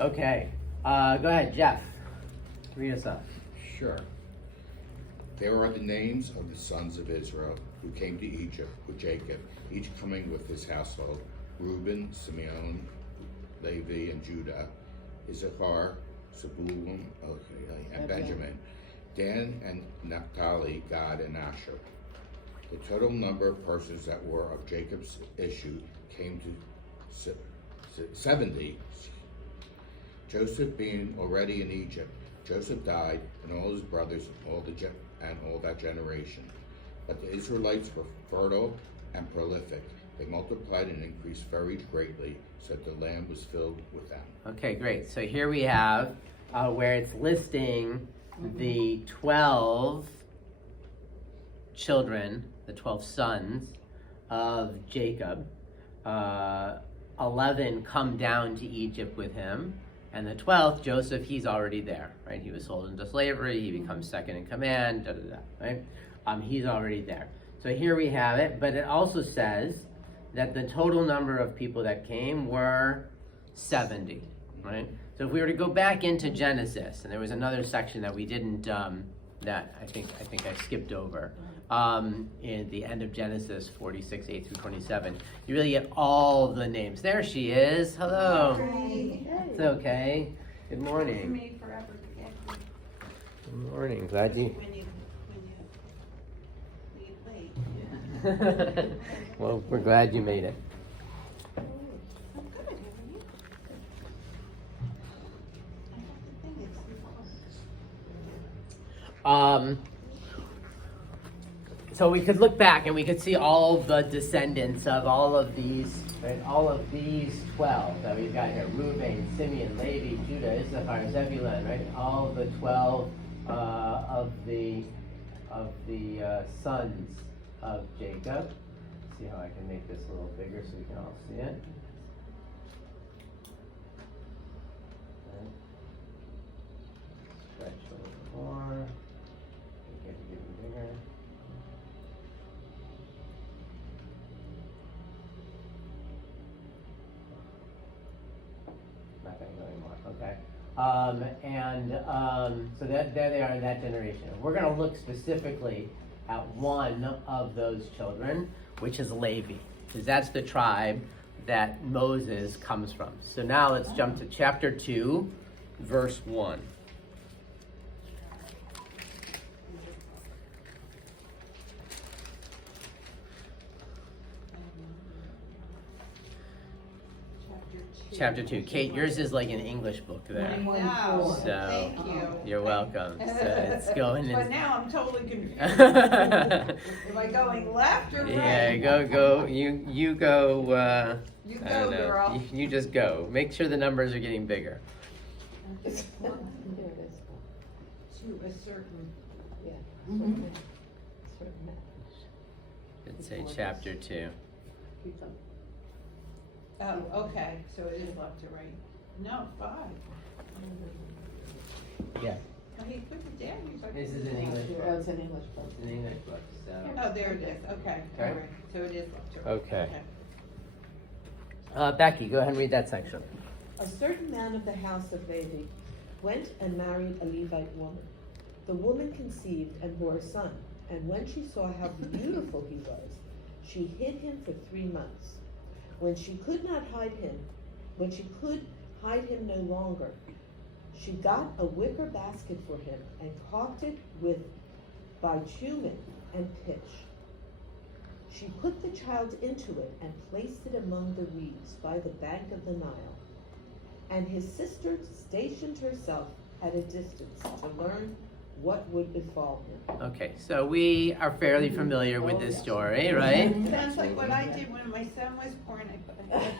Okay, go ahead, Jeff. Read us up. Sure. There are the names of the sons of Israel who came to Egypt with Jacob, each coming with his household: Reuben, Simeon, Levi, and Judah, Issachar, Zebulun, and Benjamin, Dan and Naphtali, Gad, and Asher. The total number of persons that were of Jacob's issue came to 70. Joseph being already in Egypt, Joseph died, and all his brothers, and all that generation. But the Israelites were fertile and prolific. They multiplied and increased very greatly, so that the land was filled with them. Okay, great. So here we have where it's listing the 12 children, the 12 sons of Jacob. 11 come down to Egypt with him. And the 12th, Joseph, he's already there, right? He was sold into slavery. He becomes second in command, right? He's already there. So here we have it. But it also says that the total number of people that came were 70, right? So if we were to go back into Genesis, and there was another section that we didn't, that I think I skipped over, in the end of Genesis 46, 8 through 27, you really get all the names. There she is. Hello. It's okay. Good morning. Good morning. Glad you. Well, we're glad you made it. So we could look back and we could see all of the descendants of all of these, right? All of these 12 that we've got here: Reuben, Simeon, Levi, Judah, Issachar, Zebulun, right? All of the 12 of the sons of Jacob. Let's see how I can make this a little bigger so we can all see it. Okay. Stretch a little more. Get it even bigger. Not going to go anymore. Okay. So there they are in that generation. We're going to look specifically at one of those children, which is Levi, because that's the tribe that Moses comes from. So now let's jump to chapter 2, verse 1. Chapter 2. Kate, yours is like an English book there. No, So thank you. You're welcome. So it's going in. But now I'm totally confused. Am I going left or right? Yeah, go. You go. You I go, don't know. girl. You just go. Make sure the numbers are getting bigger. There it is. To a certain. Yeah. Certain match. It'd say chapter 2. Keep them. Oh, okay. So it is left to right. No, 5. Yeah. Oh, he put it down. He's like, This is an English book. Oh, it's an English book. It's an English book. So. Oh, there it is. Okay. Okay. All right. So it is left to right. Okay. Becky, go ahead and read that section. A certain man of the house of Levi went and married a Levite woman. The woman conceived and bore a son, and when she saw how beautiful he was, she hid him for 3 months. When she could hide him no longer, she got a wicker basket for him and caulked it with bitumen and pitch. She put the child into it and placed it among the reeds by the bank of the Nile. And his sister stationed herself at a distance to learn what would befall him. Okay, so we are fairly familiar with this story, right? Sounds like what I did when my son was born.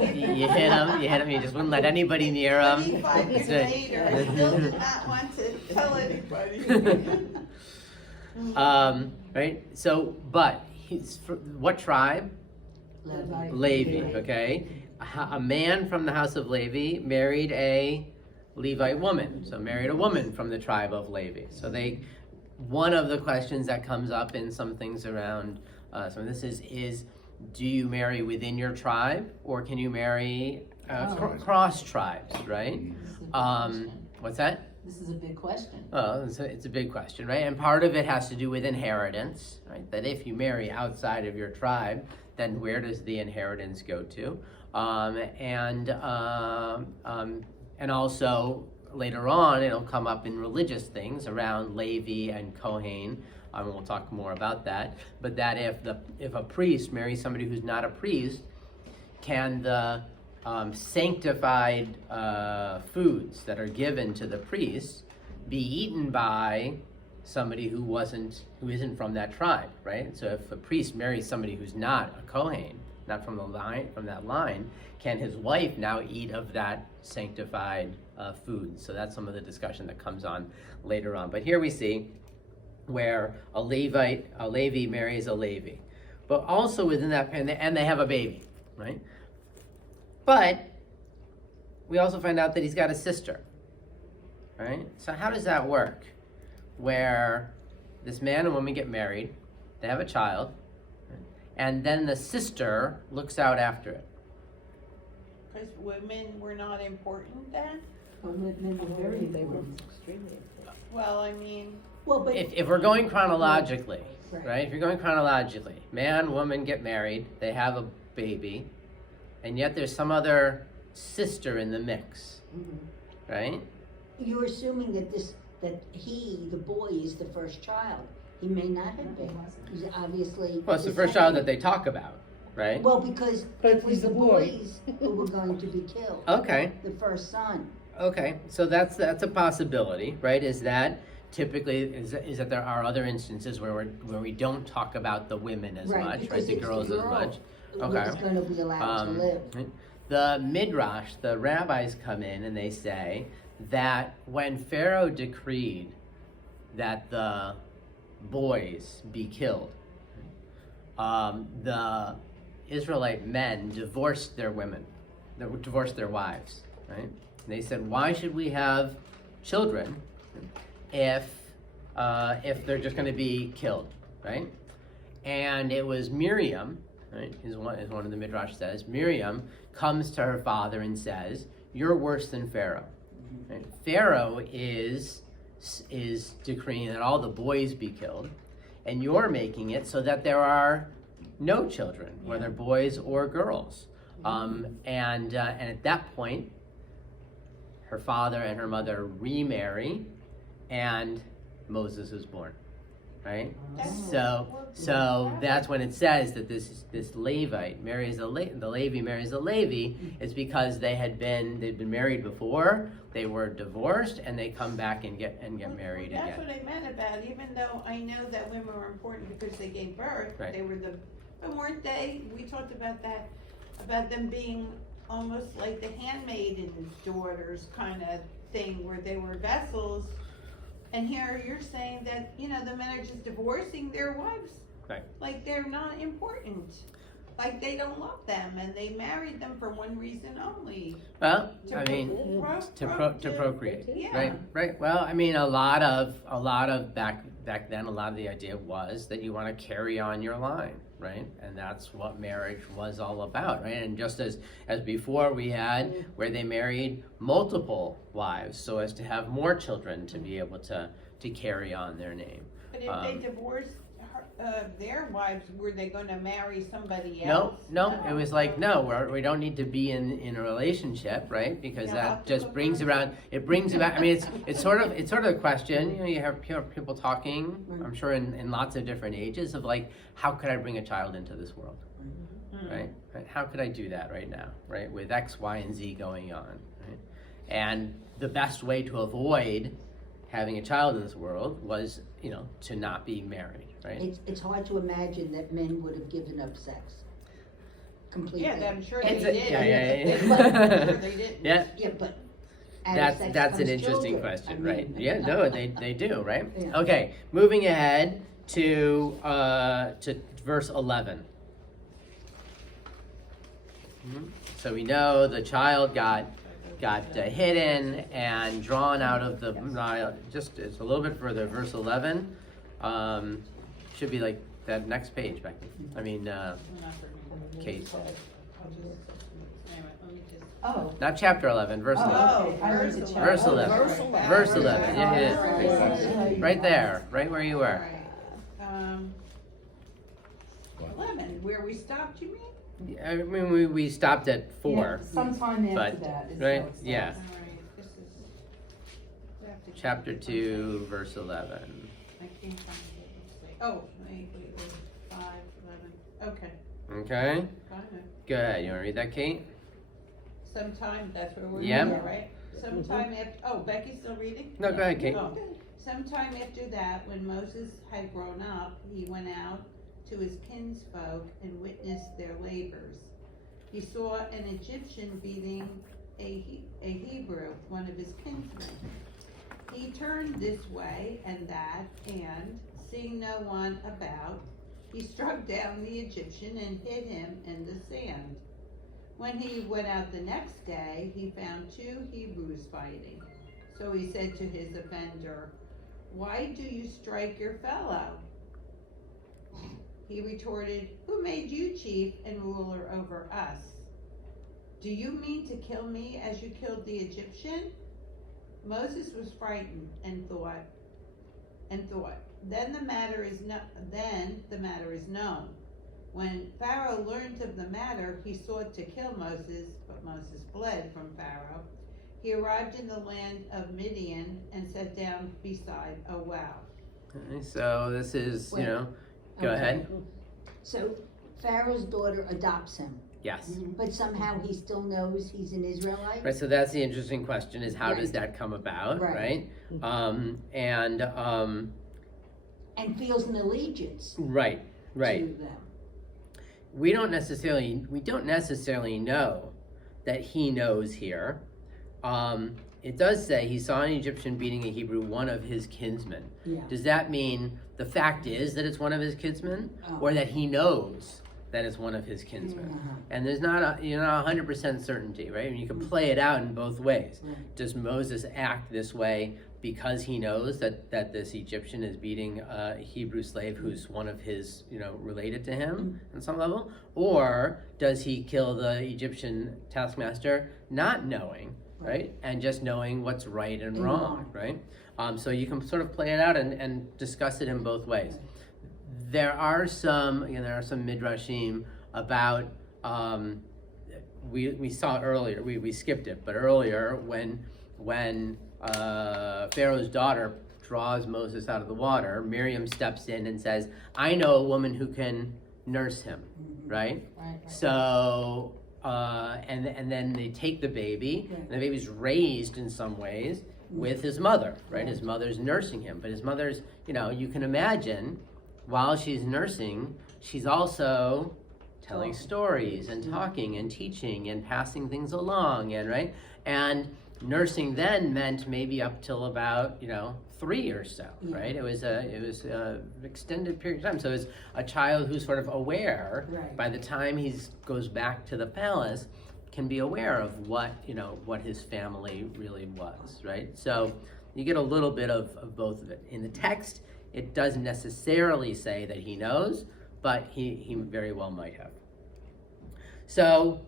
You hit him, you just wouldn't let anybody near him. 25 years That's later, I still did not want to tell anybody. Right, so, but, what tribe? Levi, okay? A man from the house of Levi married a Levite woman, so married a woman from the tribe of Levi. So one of the questions that comes up in some things around, so this is do you marry within your tribe, or can you marry cross tribes, right? This is a big Um, question. what's that? This is a big question. Well, it's a big question, right? And part of it has to do with inheritance, right? That if you marry outside of your tribe, then where does the inheritance go to? And also later on, it'll come up in religious things around Levi and Kohen. We'll talk more about that. But that if a priest marries somebody who's not a priest, can the sanctified foods that are given to the priests be eaten by somebody who isn't from that tribe, right? So if a priest marries somebody who's not a Kohen, not from that line, can his wife now eat of that sanctified food? So that's some of the discussion that comes on later on. But here we see where a Levi marries a Levi, but also within that, and they have a baby, right? But we also find out that he's got a sister, right? So how does that work? Where this man and woman get married, they have a child, and then the sister looks out after it. Because women were not important then? Oh, men were very They were important. extremely important. Well, I mean, Well, but. If we're going chronologically, Right. right? If you're going chronologically, man, woman get married, they have a baby, and yet there's some other sister in the mix, Mhm. right? You're assuming that the boy, is the first child. He may not have been. He's obviously. Well, it's the first child that they talk about, right? Well, because But it was he's the a boy. boys who were going to be killed. Okay. The first son. Okay, so that's a possibility, right? Is that typically is that there are other instances where we don't talk about the women as Right, much, right? because The it's the girls as girl much. Who Okay. is going to be allowed to live. The midrash, the rabbis come in and they say that when Pharaoh decreed that the boys be killed, the Israelite men divorced their women, divorced their wives, right? And they said, why should we have children if they're just going to be killed, right? And it was Miriam, right? Is one of the midrash says Miriam comes to her father and says, "You're worse than Pharaoh." Right? Pharaoh is decreeing that all the boys be killed, and you're making it so that there are no children, whether boys or girls. And at that point, her father and her mother remarry, and Moses is born, right? So that's when it says that this Levite marries the Levi marries a Levi. It's because they'd been married before, they were divorced, and they come back and get married that's again. what I meant about, even though I know that women were important because they gave birth, Right. they were but weren't they, we talked about that, about them being almost like the handmaidens' daughters kind of thing, where they were vessels. And here you're saying that, the men are just divorcing their wives. Right. Like they're not important. Like they don't love them and they married them for one reason only. Well, To I mean, to procreate. Yeah. Right. Well, I mean, a lot of back then, a lot of the idea was that you want to carry on your line, right? And that's what marriage was all about, right? And just as before we had where they married multiple wives so as to have more children to be able to carry on their name. But if they divorced their wives, were they going to marry somebody No, else? it was like, no, we don't need to be in a relationship, right? Because Yeah, that just lots brings of about, I mean, it's sort of a question, you have people talking, I'm sure in lots of different ages of like, how could I bring a child into this world, right? How could I do that right now, right? With X, Y, and Z going on, right? And the best way to avoid having a child in this world was, to not be married, right? It's hard to imagine that men would have given up sex completely. Yeah, I'm sure they It's did. yeah. I'm sure they didn't. Yeah. Yeah, but out of sex That's an comes interesting children. question, I mean, right? Yeah, no, they do, right? Yeah. Okay, moving ahead to verse 11. So we know the child got hidden and drawn out of the Nile. Just it's a little bit further. Verse 11 should be like that next page back. I mean, Kate. Anyway, let me just Oh. Not chapter 11, verse 11. Oh, verse verse 11. Verse 11. Verse 11. Verse 11. Yeah, Alright. Right there, right where you were. Alright, 11, where we stopped, you mean? I mean, we stopped at 4. Sometime after But, that. is right, how it starts. yeah. Alright, this is. we have to- Chapter 2, verse 11. I can't find it, let's see. Oh, wait, 5, 11, okay, Okay, got it. good. You want to read that, Kate? Sometime, that's where we're Yep. at, right? Sometime after, oh, Becky's still reading? No, go ahead, Kate. Oh. Sometime after that, when Moses had grown up, he went out to his kinsfolk and witnessed their labors. He saw an Egyptian beating a Hebrew, one of his kinsmen. He turned this way and that, and seeing no one about, he struck down the Egyptian and hid him in the sand. When he went out the next day, he found 2 Hebrews fighting. So he said to his offender, "Why do you strike your fellow?" He retorted, "Who made you chief and ruler over us? Do you mean to kill me as you killed the Egyptian?" Moses was frightened and thought, then the matter is known. When Pharaoh learned of the matter, he sought to kill Moses, but Moses fled from Pharaoh. He arrived in the land of Midian and sat down beside a well. Okay, so this is, Wait. go Okay. ahead. So Pharaoh's daughter adopts him, Yes. but somehow he still knows he's an Israelite? Right, so that's the interesting question is how does Right. that come about, Right. right? And feels an allegiance Right, right. to them. We don't necessarily know that he knows here. It does say he saw an Egyptian beating a Hebrew, one of his kinsmen. Yeah. Does that mean the fact is that it's one of his kinsmen, Oh. or that he knows that it's one of his kinsmen? Uh-huh. And there's not 100% certainty, right? I mean, you can play it out in both ways. Right. Does Moses act this way because he knows that this Egyptian is beating a Hebrew slave who's one of his, related to him on some level? Or does he kill the Egyptian taskmaster not knowing, right? And just knowing what's right and wrong, right? So you can sort of play it out and discuss it in both ways. There are some midrashim about, we saw it earlier, we skipped it, but earlier when Pharaoh's daughter draws Moses out of the water, Miriam steps in and says, "I know a woman who can nurse him," right? Right. So, and then they take the baby, and the baby's raised in some ways with his mother, right? His mother's nursing him, but his mother's, you can imagine, while she's nursing, she's also telling stories and talking and teaching and passing things along, and right? And nursing then meant maybe up till about 3 or so, right? It was a extended period of time. So it's a child who's sort of aware. Right. By the time he goes back to the palace, can be aware of what his family really was, right? So you get a little bit of both of it in the text. It doesn't necessarily say that he knows, but he very well might have. So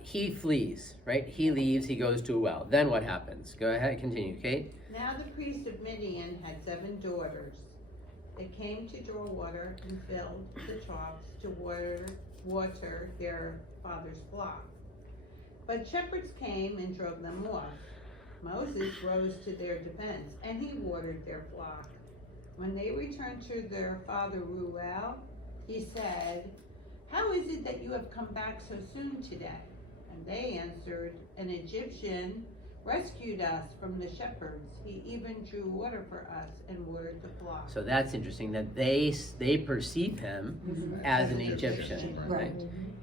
he flees, right? He leaves, he goes to a well. Then what happens? Go ahead, continue, Kate. Now the priest of Midian had 7 daughters. They came to draw water and filled the troughs to water their father's flock. But shepherds came and drove them off. Moses rose to their defense, and he watered their flock. When they returned to their father Reuel, he said, "How is it that you have come back so soon today?" And they answered, "An Egyptian rescued us from the shepherds. He even drew water for us and watered the flock." So that's interesting that they perceive him as an Egyptian, right?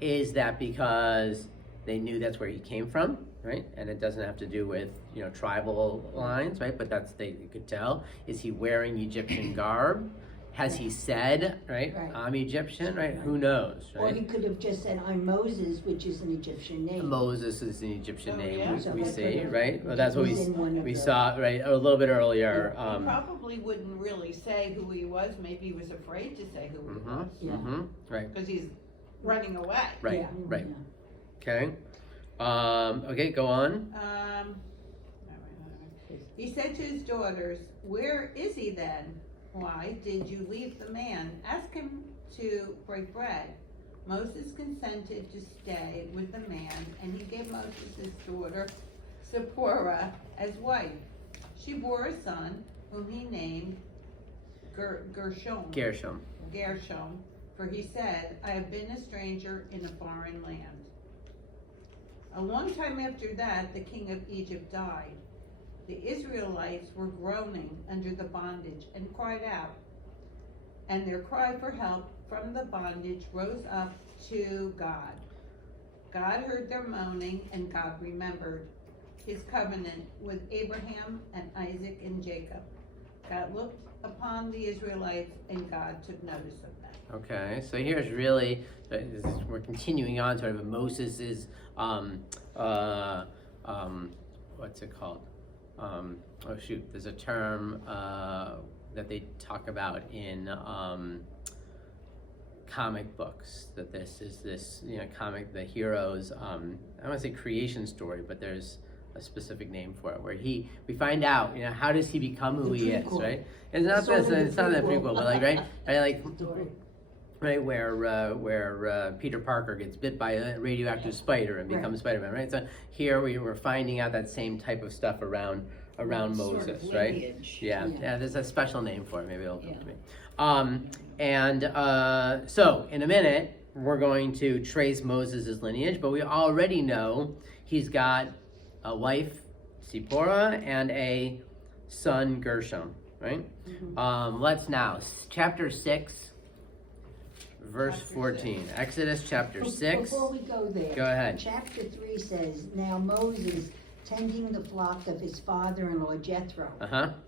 Is that because they knew that's where he came from, right? And it doesn't have to do with tribal lines, right? But they could tell. Is he wearing Egyptian garb? Has he said, right? I'm Egyptian, right? Who knows, Or he right? could have just said, "I'm Moses," which is an Egyptian name. Moses is an Egyptian Oh, name. yeah. We see, right? Well, that's what He's in one of we the- saw, right? A little bit earlier. He probably wouldn't really say who he was. Maybe he was afraid to say who he was Right, because he's running away. right, Yeah. right. Yeah. Okay. Okay, go on. He said to his daughters, "Where is he then? Why did you leave the man? Ask him to break bread." Moses consented to stay with the man, and he gave Moses his daughter Zipporah as wife. She bore a son, whom he named Gershom. Gershom, for he said, "I have been a stranger in a foreign land." A long time after that, the king of Egypt died. The Israelites were groaning under the bondage and cried out. And their cry for help from the bondage rose up to God. God heard their moaning, and God remembered his covenant with Abraham and Isaac and Jacob. God looked upon the Israelites, and God took notice of them. Okay, so here's really, we're continuing on sort of Moses's, what's it called? There's a term that they talk about in comic books, that this is this, comic, the hero's, I don't want to say creation story, but there's a specific name for it, where we find out, how does he become who he is, right? It's not this, it's not that prequel, but right, where Peter Parker gets bit by a radioactive spider and becomes Spider-Man, right? So here we're finding out that same type of stuff around Moses, right? Yeah, there's a special name for it. Maybe it'll come to me. So in a minute, we're going to trace Moses' lineage, but we already know he's got a wife, Zipporah, and a son, Gershom, right? Let's now, chapter 6, verse 14. Exodus chapter 6. Before we go there. Go ahead. Chapter 3 says, "Now Moses, tending the flock of his father-in-law Jethro."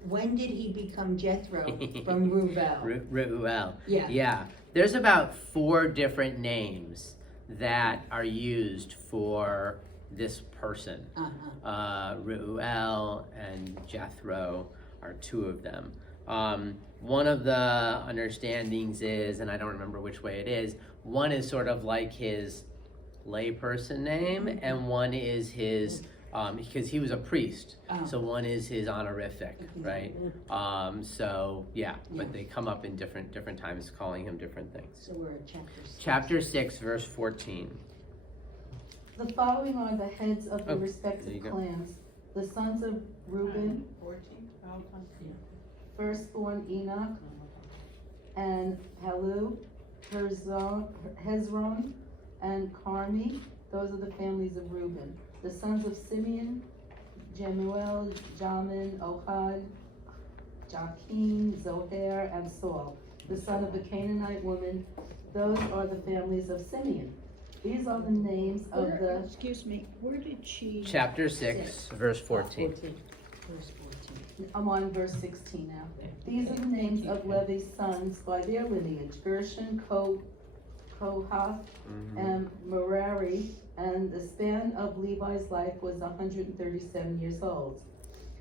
When did he become Jethro from Reuel? Reuel. Yeah. There's about 4 different names that are used for this person. Reuel and Jethro are 2 of them. One of the understandings is, and I don't remember which way it is, one is sort of like his layperson name, and one is his, because he was a priest, so one is his honorific, right? But they come up in different times calling him different things. So we're at chapter 6. Chapter 6, verse 14. The following are the heads of the respective clans. The sons of Reuben, 14. firstborn Enoch, and Palu, Hezron, and Carmi. Those are the families of Reuben. The sons of Simeon, Jemuel, Jamin, Ohad, Jachin, Zohar, and Saul. The son of a Canaanite woman. Those are the families of Simeon. These are the names of the... Excuse me, where did she... Chapter 6, verse 14. Verse 14. I'm on verse 16 now. These are the names of Levi's sons by their lineage: Gershon, Kohath, and Merari. And the span of Levi's life was 137 years old.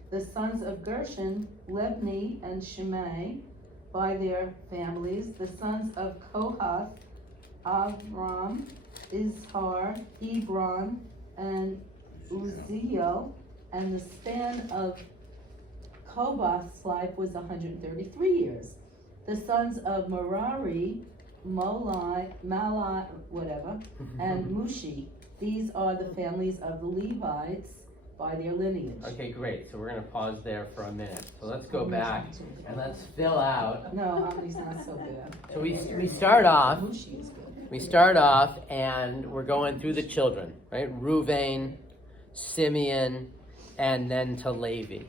The sons of Gershon, Libni and Shimei, by their families. The sons of Kohath, Avram, Izhar, Hebron, and Uzziel. And the span of Kohath's life was 133 years. The sons of Merari, Malai, and Mushi. These are the families of the Levites by their lineage. Okay, great. So we're going to pause there for a minute. So let's go back and let's fill out. No, he's not so bad. So we start off. Mushi is good. We start off and we're going through the children, right? Reuven, Simeon, and then to Levi.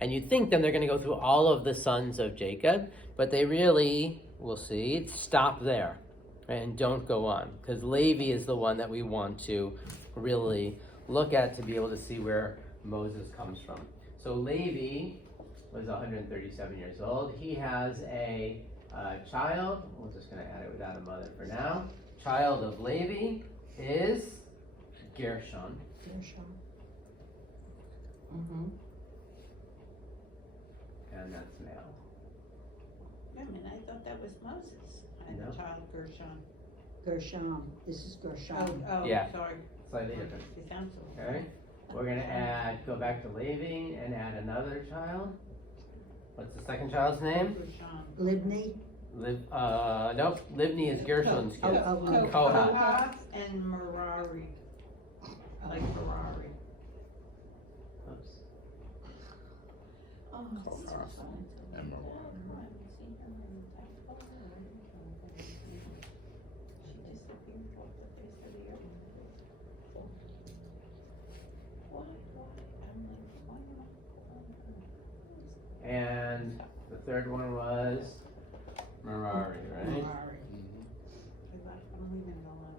And you'd think then they're going to go through all of the sons of Jacob, but they really, we'll see, stop there, right? And don't go on, because Levi is the one that we want to really look at to be able to see where Moses comes from. So Levi was 137 years old. He has a child. We're just going to add it without a mother for now. Child of Levi is Gershon. And that's male. I thought that was Moses. I had No. a child, Gershon. Gershom. This is Gershom. Oh, Yeah. sorry. slightly different. It sounds so. Okay, we're gonna go back to Levi and add another child. What's the second child's name? Libni? Nope, Livni is Gershon's kid. Kohath. Kohath and Merari. Like Ferrari. Oops. Oh, Kohath and Merari. And the third one was Merari, right? Ferrari. I'm leaving it alone.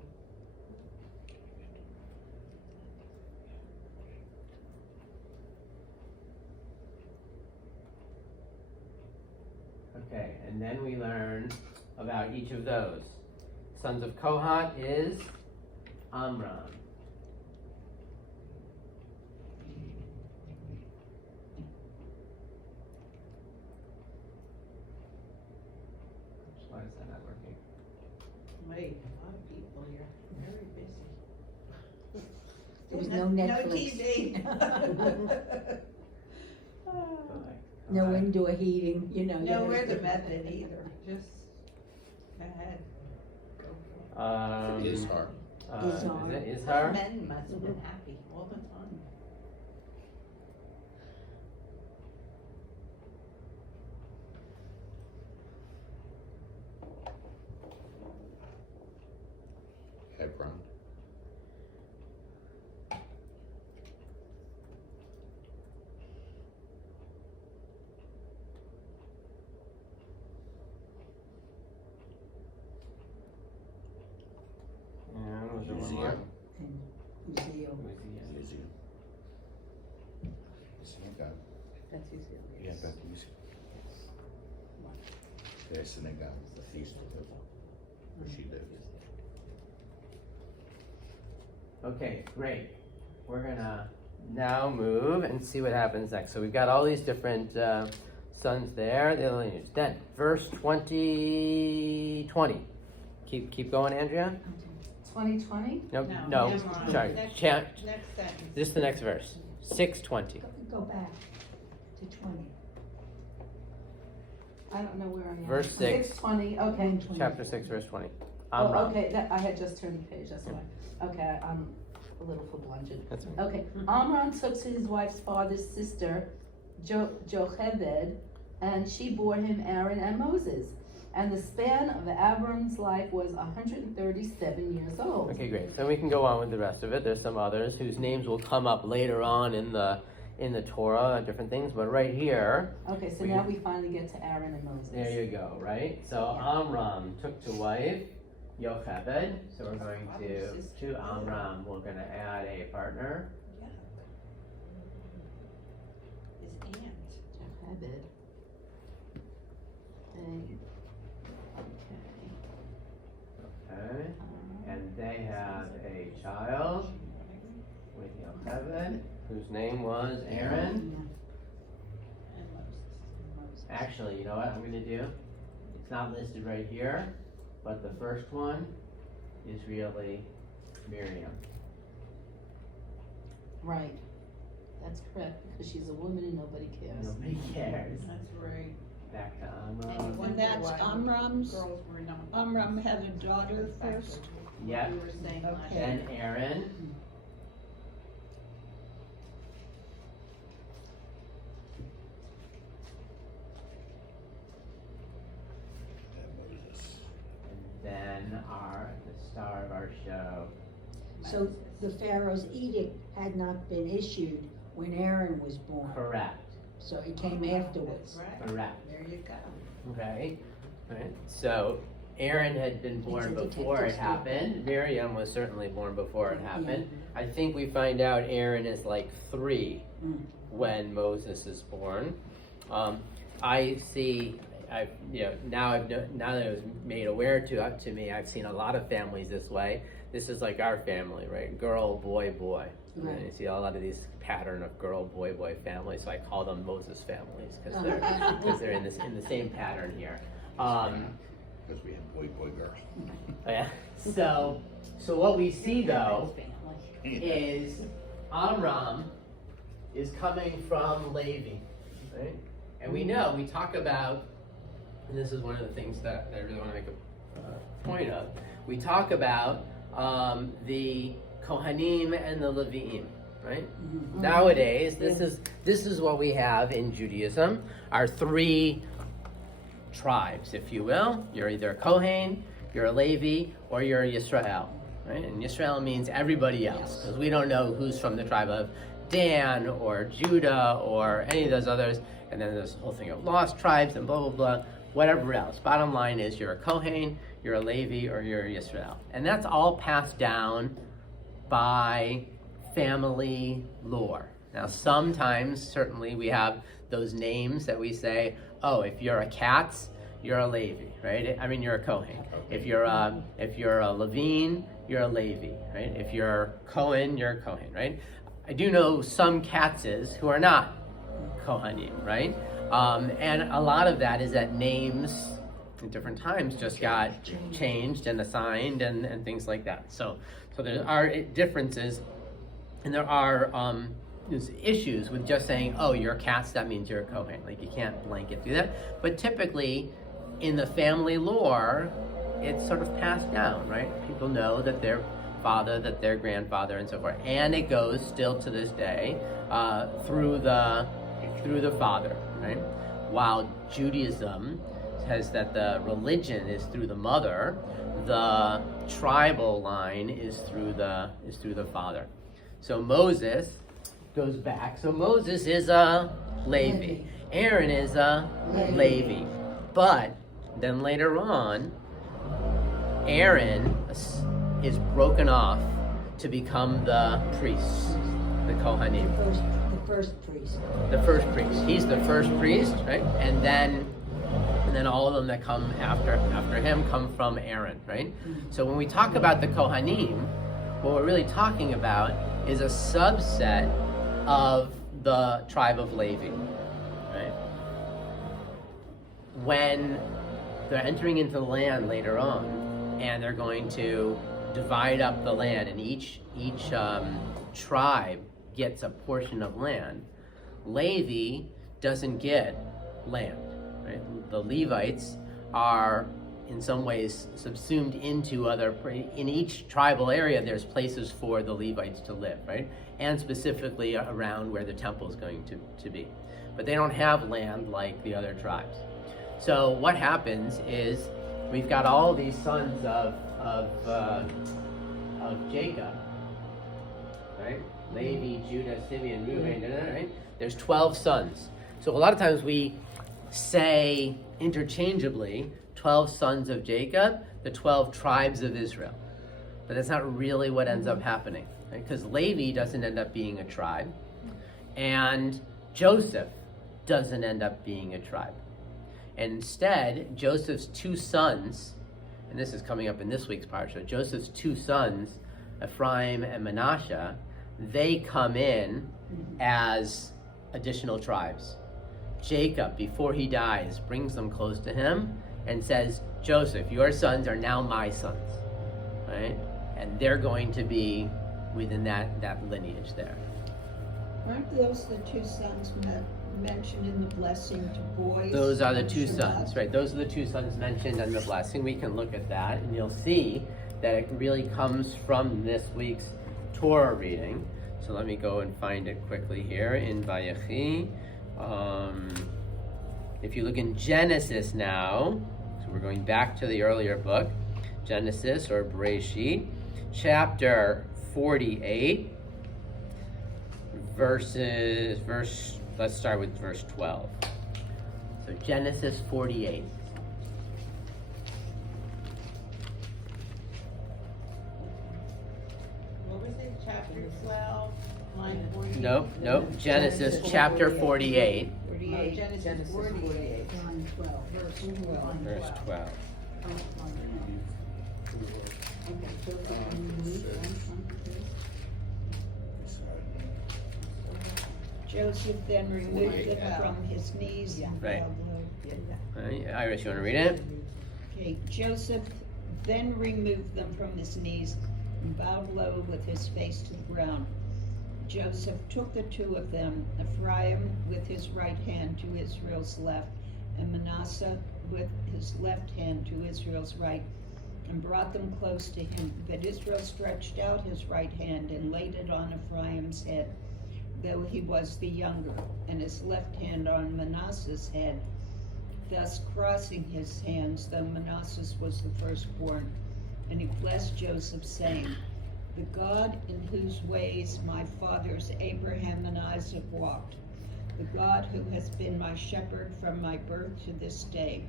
Okay, and then we learn about each of those. Sons of Kohath is Amram. Why is that not working? Wait, a lot of people here, very busy. There was no Netflix. No indoor heating, you know. No rhythm method either, just go ahead. Go for it. Ishar. Is it Ishar? Men must have been happy all the time. Hebron. And was there one Uzziah. more? And Uzziah. Uzziah. Synagogue. That's usually. Yeah, but Uzziah. There's synagogue, the feast of the, where she lived. Okay, great. We're gonna now move and see what happens next. So we've got all these different sons there, the lineage. Then, verse 20. Keep going, Andrea? 2020? Nope, No, no, never mind. sorry. Next Next sentence. this is the next verse. 6:20. Go back to 20. I don't know where I am. Verse 6. 6:20, okay. Chapter 6, verse 20. Oh, Amram. okay, that, I had just turned the page, that's why. Okay, I'm a little for bludgeoned. That's right. Okay, Amram took to his wife's father's sister, Jochebed, and she bore him Aaron and Moses. And the span of Abram's life was 137 years old. Okay, great. So we can go on with the rest of it. There's some others whose names will come up later on in the Torah, different things. But right here, Okay, so now we finally get to Aaron and Moses. there you go, right? So Amram took to wife Jochebed. So we're going to Amram, we're going to add a partner. Yeah. His aunt. Jochebed. And, Okay. And they have a child with Jochebed, whose name was Aaron. And Moses. Actually, you know what I'm going to do? It's not listed right here, but the first one is really Miriam. right, that's correct, because she's a woman and nobody cares. Nobody cares. That's right. Back to And Amram. wonder that's why Amram's- Girls were not. Amram had a daughter first. Yep. We were saying last Okay. year. Then Aaron. And Moses. And then the star of our show. So the Pharaoh's edict had not been issued when Aaron was born, Correct. so it came afterwards. That's right. Correct. There you go. Okay. Right. So Aaron had been born It's a before it detective happened. Miriam was certainly born before it happened. Yeah. I think we find out Aaron is like 3 Mm. when Moses is born. I see. Now that it was made aware to me, I've seen a lot of families this way. This is like our family, right? Girl, boy, boy. Right. And you see a lot of these pattern of girl, boy, boy families. So I call them Moses families because they're in the same pattern here. Because we have boy, boy, girl. Yeah. So what we see though, is Amram is coming from Levi, right? And we know, we talk about, and this is one of the things that I really want to make a point of, we talk about the Kohanim and the Levi'im, right? Nowadays, this is what we have in Judaism, our three tribes, if you will. You're either a Kohen, you're a Levi, or you're a Yisrael, right? And Yisrael means everybody else, because we don't know who's from the tribe of Dan or Judah or any of those others. And then there's the whole thing of lost tribes and blah, blah, blah, whatever else. Bottom line is you're a Kohen, you're a Levi, or you're a Yisrael. And that's all passed down by family lore. Now, sometimes, certainly, we have those names that we say, oh, if you're a Katz, you're a Levi, right? I mean, you're a Kohen. If you're a Levine, you're a Levi, right? If you're Cohen, you're a Kohen, right? I do know some Katzes who are not Kohanim, right? And a lot of that is that names at different times just got changed and assigned and things like that. So there are differences, and there are there's issues with just saying, oh, you're a Katz, that means you're a Kohen. Like, you can't blanket do that. But typically, in the family lore, it's sort of passed down, right? People know that their father, that their grandfather, and so forth. And it goes still to this day through the father, right? While Judaism says that the religion is through the mother, the tribal line is through the father. So Moses goes back. So Moses is a Levi. Aaron is a Levi. But then later on, Aaron is broken off to become the priest, the Kohanim. The first priest. The first priest. He's the first priest, right? And then all of them that come after him come from Aaron, right? So when we talk about the Kohanim, what we're really talking about is a subset of the tribe of Levi, right? When they're entering into the land later on, and they're going to divide up the land, and each tribe gets a portion of land. Levi doesn't get land, right? The Levites are in some ways subsumed into in each tribal area there's places for the Levites to live, right? And specifically around where the temple is going to be. But they don't have land like the other tribes. So what happens is we've got all these sons of Jacob, right? Levi, Judah, Simeon, Reuben, right? There's 12 sons. So a lot of times we say interchangeably 12 sons of Jacob, the 12 tribes of Israel. But that's not really what ends up happening, right? Because Levi doesn't end up being a tribe, and Joseph doesn't end up being a tribe. And instead, Joseph's two sons, and this is coming up in this week's parsha, Joseph's two sons, Ephraim and Manasseh, they come in as additional tribes. Jacob, before he dies, brings them close to him and says, Joseph, your sons are now my sons, right? And they're going to be within that lineage there. Aren't those the two sons mentioned in the blessing to boys? Those are the two Shabbat? sons, right? Those are the two sons mentioned in the blessing. We can look at that, and you'll see that it really comes from this week's Torah reading. So let me go and find it quickly here in Vayechi. If you look in Genesis now, so we're going back to the earlier book, Genesis or Bereshit, chapter 48, let's start with verse 12. So Genesis 48. What was it, chapter 12, line 48? Nope, Genesis chapter 48, Oh, Genesis 48. Line 12, verse 12. verse 12. Okay, Joseph removed one son. Joseph then removed them from his knees. Right. Iris, you want to read it? Okay, Joseph then removed them from his knees, and bowed low with his face to the ground. Joseph took the two of them, Ephraim with his right hand to Israel's left, and Manasseh with his left hand to Israel's right, and brought them close to him. But Israel stretched out his right hand and laid it on Ephraim's head, though he was the younger, and his left hand on Manasseh's head, thus crossing his hands, though Manasseh was the firstborn. And he blessed Joseph, saying, "The God in whose ways my fathers Abraham and Isaac walked, the God who has been my shepherd from my birth to this day,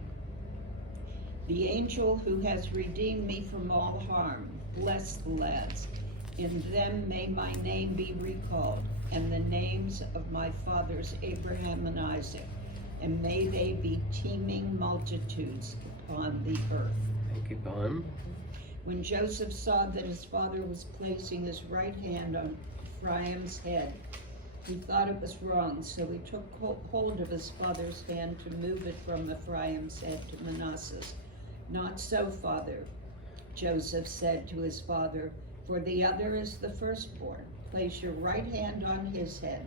the angel who has redeemed me from all harm, bless the lads. In them may my name be recalled, and the names of my fathers Abraham and Isaac, and may they be teeming multitudes upon the earth." Keep going. When Joseph saw that his father was placing his right hand on Ephraim's head, he thought it was wrong, so he took hold of his father's hand to move it from Ephraim's head to Manasseh's. "Not so, father," Joseph said to his father, "for the other is the firstborn. Place your right hand on his head."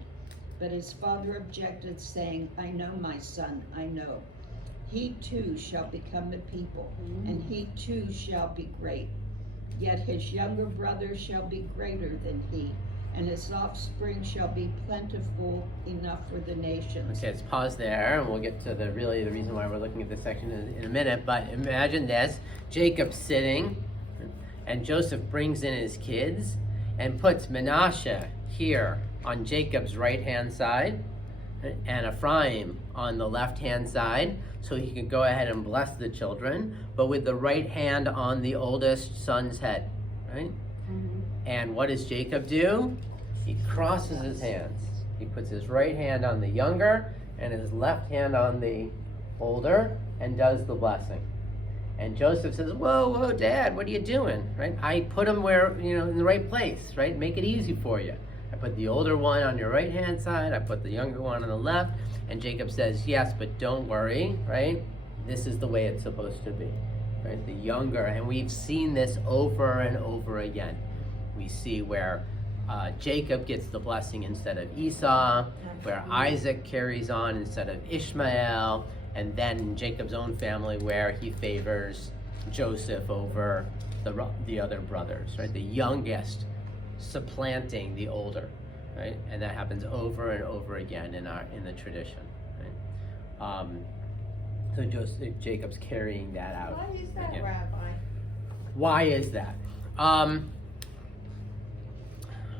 But his father objected, saying, "I know, my son, I know. He too shall become a people, and he too shall be great. Yet his younger brother shall be greater than he, and his offspring shall be plentiful enough for the nations." Okay, let's pause there, and we'll get to the reason why we're looking at this section in a minute. But imagine this: Jacob's sitting, and Joseph brings in his kids and puts Manasseh here on Jacob's right-hand side, and Ephraim on the left-hand side, so he can go ahead and bless the children, but with the right hand on the oldest son's head, right? And what does Jacob do? He crosses his hands. He puts his right hand on the younger and his left hand on the older and does the blessing. And Joseph says, whoa, Dad, what are you doing? Right? I put him where, in the right place, right? Make it easy for you. I put the older one on your right hand side, I put the younger one on the left, and Jacob says, yes, but don't worry, right? This is the way it's supposed to be, right? The younger, and we've seen this over and over again. We see where Jacob gets the blessing instead of Esau, where Isaac carries on instead of Ishmael, and then Jacob's own family where he favors Joseph over the other brothers, right? The youngest supplanting the older, right? And that happens over and over again in the tradition, right? So Jacob's carrying that out. Why is that, again. Rabbi? Why is that?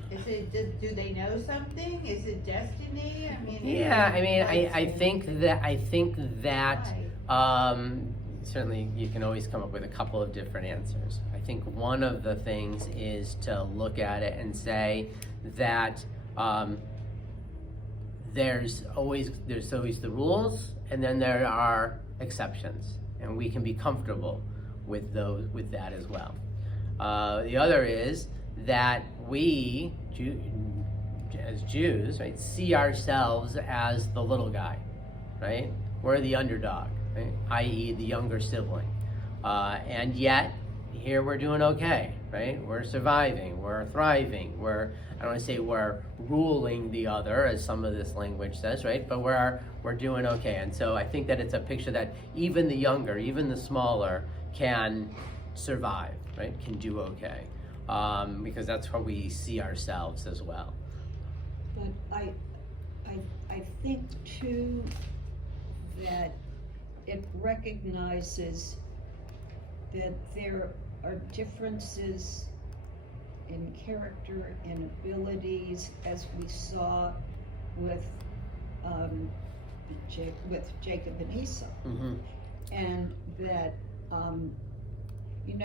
Is it, do they know something? Is it destiny? I mean. Yeah, I think that certainly you can always come up with a couple of different answers. I think one of the things is to look at it and say that there's always the rules, and then there are exceptions, and we can be comfortable with that as well. The other is that we, as Jews, right, see ourselves as the little guy, right? We're the underdog, right? I.e. the younger sibling. And yet, here we're doing okay, right? We're surviving, we're thriving, I don't want to say we're ruling the other, as some of this language says, right? But we're doing okay. And so I think that it's a picture that even the younger, even the smaller, can survive, right? Can do okay. Because that's how we see ourselves as well. But I think too that it recognizes that there are differences in character and abilities, as we saw with Jacob and Esau, and that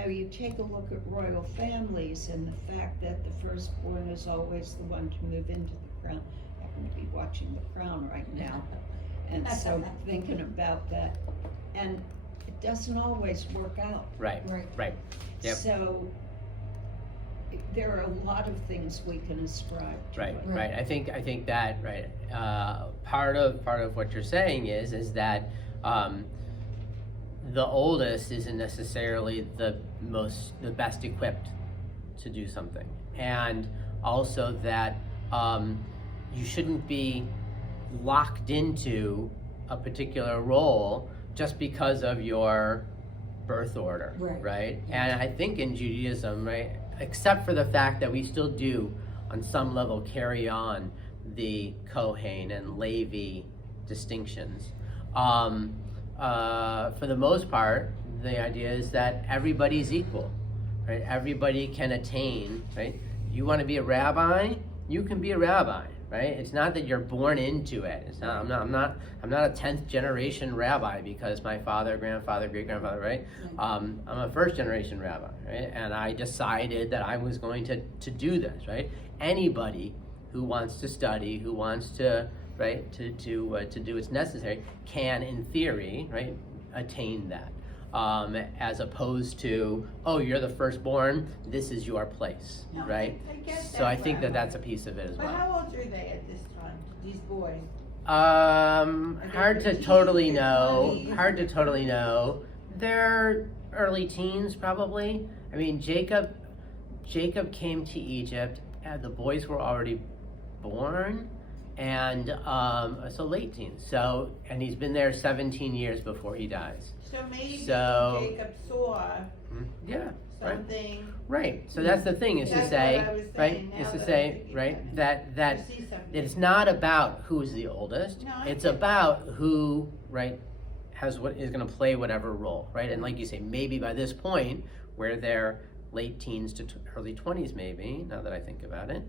you take a look at royal families and the fact that the firstborn is always the one to move into the crown. I happen to be watching The Crown right now, and so thinking about that, and it doesn't always work out. Right. Yep. So there are a lot of things we can ascribe to it. Right. I think that part of what you're saying is that the oldest isn't necessarily the best equipped to do something, and also that you shouldn't be locked into a particular role just because of your birth order, right? And I think in Judaism, right, except for the fact that we still do on some level carry on the Kohen and Levi distinctions, for the most part, the idea is that everybody's equal, right? Everybody can attain, right? You want to be a rabbi, you can be a rabbi, right? It's not that you're born into it. It's not. I'm not a 10th generation rabbi because my father, grandfather, great grandfather, right? I'm a first generation rabbi, right? And I decided that I was going to do this, right? Anybody who wants to study, who wants to, right, to do what's necessary, can, in theory, right, attain that. As opposed to, oh, you're the firstborn, this is your place, No, right? I get that, So I think that Rabbi. that's a piece of it as But well. how old are they at this time, these boys? Hard to totally teens, know. 20s? Hard to totally know. They're early teens, probably. I mean, Jacob came to Egypt, and the boys were already born, and so late teens. So, and he's been there 17 years before he dies. So maybe So- Jacob saw Yeah, right. something. Right. So that's the thing is to That's say, what I was right? saying, Is now to that say, I'm thinking right? about it. That You see something. it's not about who's the oldest. No, I It's get about who, right, has what is going to play whatever role, right? And like you say, maybe by this point, where they're late teens to early 20s, maybe. Now that I think about it,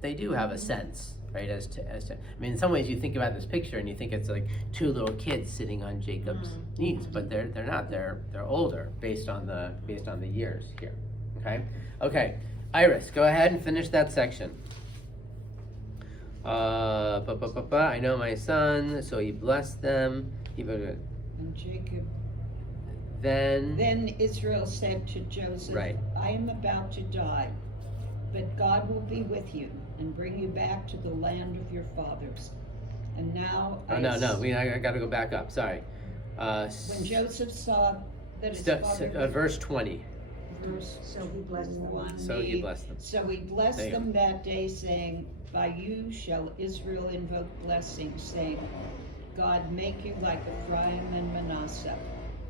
they do have a sense, right? As to, I mean, in some ways, you think about this picture and you think it's like two little kids sitting on Jacob's knees, but they're not. They're older based on the years here. Okay, Iris, go ahead and finish that section. I know my son, so he blessed them. And Jacob. Then Then Israel said to Joseph, Right. I am about to die, but God will be with you and bring you back to the land of your fathers. And now I got to go back up. Sorry. when Joseph saw that his father verse 20. verse So he blessed them. 1, So he blessed them. So he blessed There you go. them that day, saying, By you shall Israel invoke blessing, saying, God make you like Ephraim and Manasseh.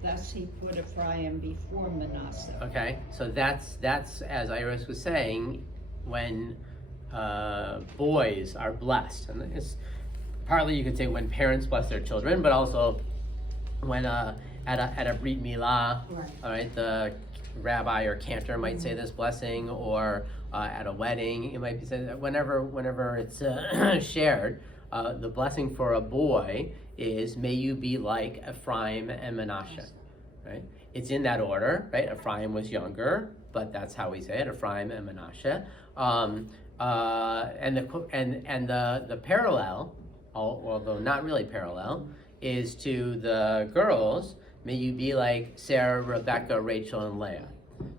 Thus he put Ephraim before Manasseh. Okay, so that's as Iris was saying, when boys are blessed, and it's partly you could say when parents bless their children, but also when at a brit milah, Right. all right, the rabbi or cantor might say this blessing, or at a wedding, it might be said. Whenever it's shared, the blessing for a boy is, may you be like Ephraim and Manasseh, right? It's in that order, right? Ephraim was younger, but that's how we say it, Ephraim and Manasseh. And the parallel, although not really parallel, is to the girls, may you be like Sarah, Rebecca, Rachel, and Leah.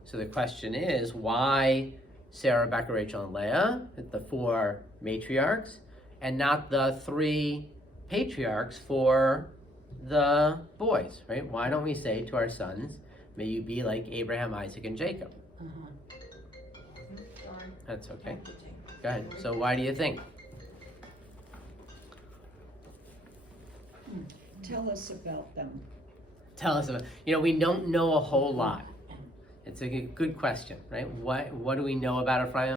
So the question is, why Sarah, Rebecca, Rachel, and Leah, the four matriarchs, and not the three patriarchs for the boys, right? Why don't we say to our sons, may you be like Abraham, Isaac, and Jacob? That's okay. Go ahead. So why do you think? Tell us about them. Tell us about, we don't know a whole lot. It's a good question, right? What do we know about Ephraim